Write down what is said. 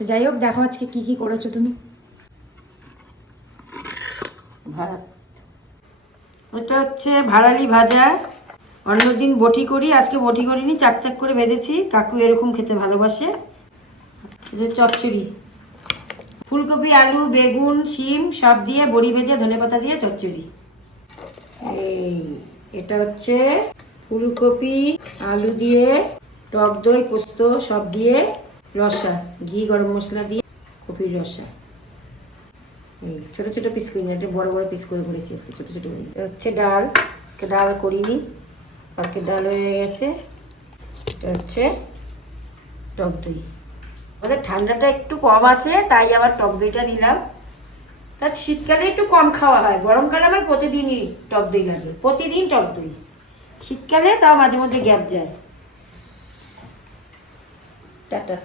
তো যাই হোক, দেখো আজকে কি কি করেছো তুমি। ভাত, ওটা হচ্ছে ভাড়ালি ভাজা। অন্যদিন বটি করি, আজকে বটি করিনি, চাক চাক করে ভেজেছি। কাকু এরকম খেতে ভালোবাসে। চচ্চড়ি, ফুলকপি, আলু, বেগুন, শিম সব দিয়ে বড়ি ভেজে ধনেপাতা দিয়ে চচ্চড়ি। এই এটা হচ্ছে ফুলকপি আলু দিয়ে টক দই পোস্ত সব দিয়ে রসা, ঘি গরম মশলা দিয়ে কপির রসা। এই ছোটো ছোটো পিস করি না, এটা বড় বড় পিস করে করেছি আজকে, ছোটো ছোটো করে। হচ্ছে ডাল, আজকে ডাল করিনি, কালকে ডাল হয়ে গেছে। এটা হচ্ছে টক দই। আমাদের ঠান্ডাটা একটু কম আছে, তাই আবার টক দইটা নিলাম। তা শীতকালে একটু কম খাওয়া হয়, গরমকালে আমার প্রতিদিনই টক দই লাগে, প্রতিদিন টক দই। শীতকালে তাও মাঝে মধ্যে গ্যাপ যায়। টাটা।